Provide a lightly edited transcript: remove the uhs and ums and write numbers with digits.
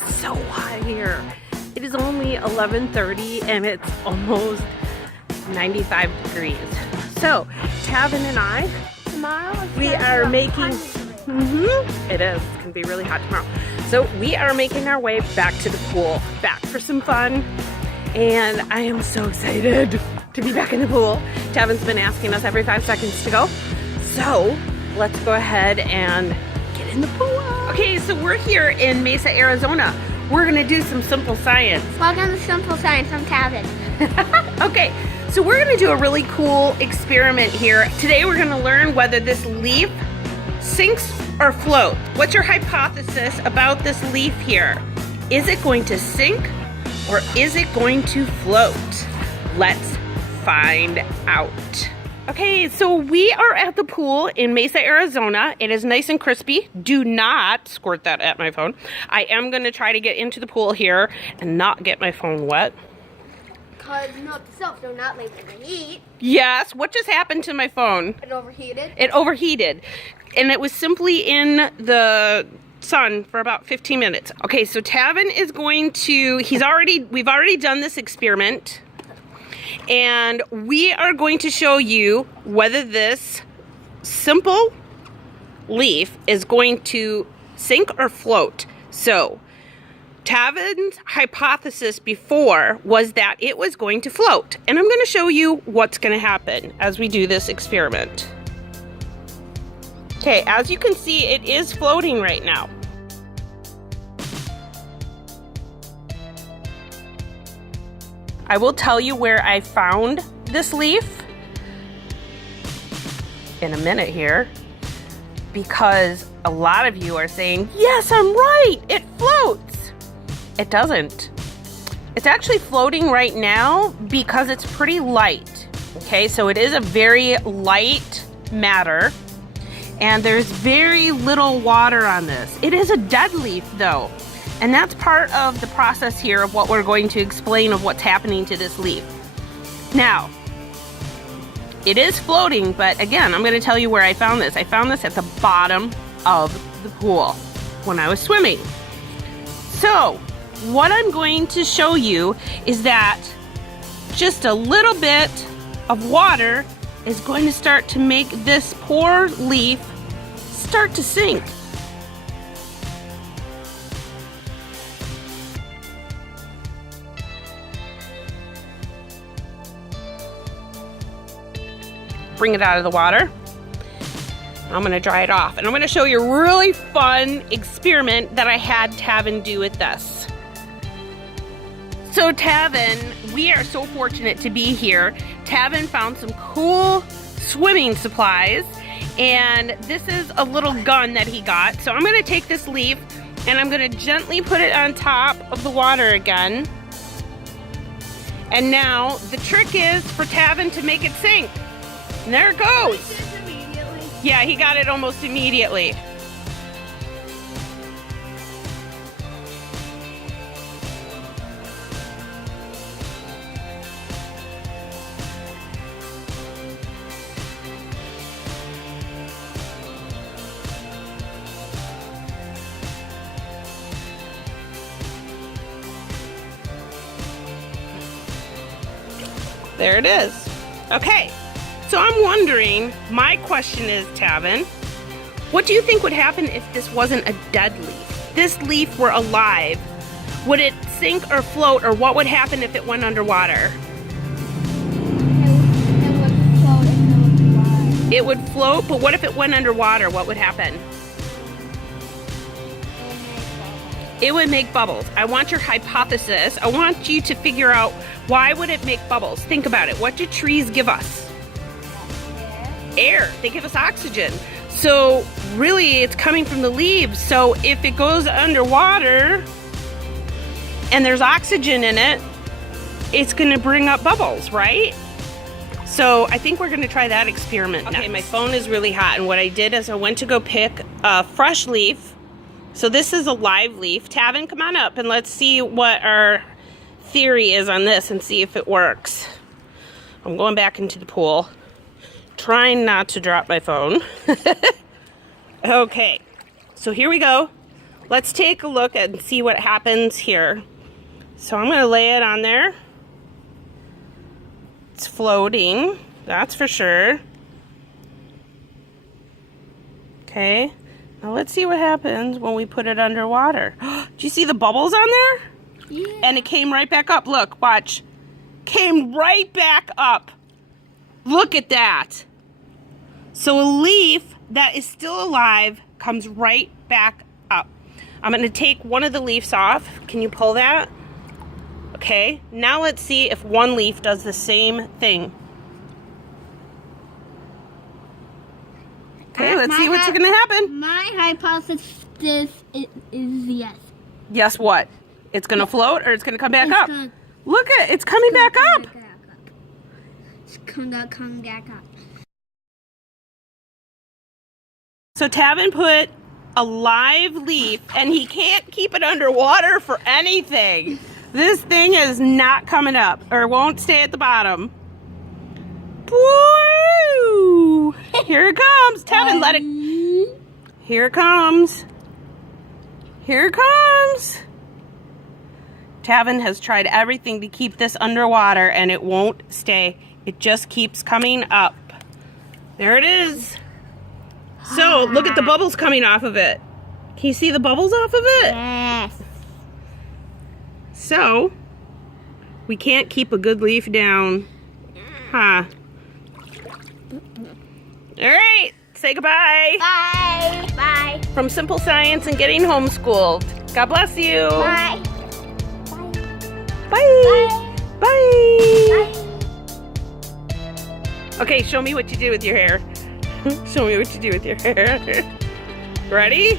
is so hot here. It is only 11:30 and it's almost 95 degrees. So, Tavin and I, we are making, it is, it's gonna be really hot tomorrow. So we are making our way back to the pool, back for some fun. And I am so excited to be back in the pool. Tavin's been asking us every 5 seconds to go. So let's go ahead and get in the pool. Okay, so we're here in Mesa, Arizona. We're gonna do some simple science. Welcome to Simple Science, I'm Tavin. Okay, so we're gonna do a really cool experiment here. Today we're gonna learn whether this leaf sinks or floats. What's your hypothesis about this leaf here? Is it going to sink or is it going to float? Let's find out. Okay, so we are at the pool in Mesa, Arizona. It is nice and crispy. Do not squirt that at my phone. I am gonna try to get into the pool here and not get my phone wet. Because note to self, do not leave it in the heat. Yes, what just happened to my phone? It overheated. It overheated. And it was simply in the sun for about 15 minutes. Okay, so Tavin is going to, we've already done this experiment. And we are going to show you whether this simple leaf is going to sink or float. So, Tavin's hypothesis before was that it was going to float. And I'm going to show you what's going to happen as we do this experiment. Okay, as you can see, it is floating right now. I will tell you where I found this leaf in a minute here, because a lot of you are saying, yes, I'm right, it floats. It doesn't. It's actually floating right now because it's pretty light. Okay, so it is a very light matter and there's very little water on this. It is a dead leaf though. And that's part of the process here of what we're going to explain of what's happening to this leaf. Now, it is floating, but again, I'm going to tell you where I found this. I found this at the bottom of the pool when I was swimming. So, what I'm going to show you is that just a little bit of water is going to start to make this poor leaf start to sink. Bring it out of the water. I'm gonna dry it off and I'm gonna show you a really fun experiment that I had Tavin do with this. So Tavin, we are so fortunate to be here. Tavin found some cool swimming supplies and this is a little gun that he got. So I'm gonna take this leaf and I'm gonna gently put it on top of the water again. And now the trick is for Tavin to make it sink. And there it goes. Yeah, he got it almost immediately. There it is. Okay. So I'm wondering, my question is, Tavin, what do you think would happen if this wasn't a dead leaf? This leaf were alive. Would it sink or float, or what would happen if it went underwater? It would float, but what if it went underwater? What would happen? It would make bubbles. I want your hypothesis. I want you to figure out, why would it make bubbles? Think about it. What do trees give us? Air. They give us oxygen. So really it's coming from the leaves. So if it goes underwater and there's oxygen in it, it's going to bring up bubbles, right? So I think we're going to try that experiment next. Okay, my phone is really hot and what I did is I went to go pick a fresh leaf. So this is a live leaf. Tavin, come on up and let's see what our theory is on this and see if it works. I'm going back into the pool. Trying not to drop my phone. Okay, so here we go. Let's take a look and see what happens here. So I'm going to lay it on there. It's floating, that's for sure. Okay, now let's see what happens when we put it underwater. Do you see the bubbles on there? Yeah. And it came right back up. Look, watch. Came right back up. Look at that. So a leaf that is still alive comes right back up. I'm going to take one of the leaves off. Can you pull that? Okay, now let's see if one leaf does the same thing. Okay, let's see what's going to happen. My hypothesis is yes. Yes, what? It's going to float or it's going to come back up? Gonna, Look at it, it's coming back up. It's gonna come back up. So Tavin put a live leaf and he can't keep it underwater for anything. This thing is not coming up or won't stay at the bottom. Woo! Here it comes. Tavin, let it. Here it comes. Here it comes. Tavin has tried everything to keep this underwater and it won't stay. It just keeps coming up. There it is. So, look at the bubbles coming off of it. Can you see the bubbles off of it? Yes. So, we can't keep a good leaf down. Huh. All right, say goodbye. Bye. Bye. From Simple Science and Getting Homeschooled. God bless you. Bye. Bye. Bye. Bye. Bye. Okay, show me what you do with your hair. Show me what you do with your hair. Ready?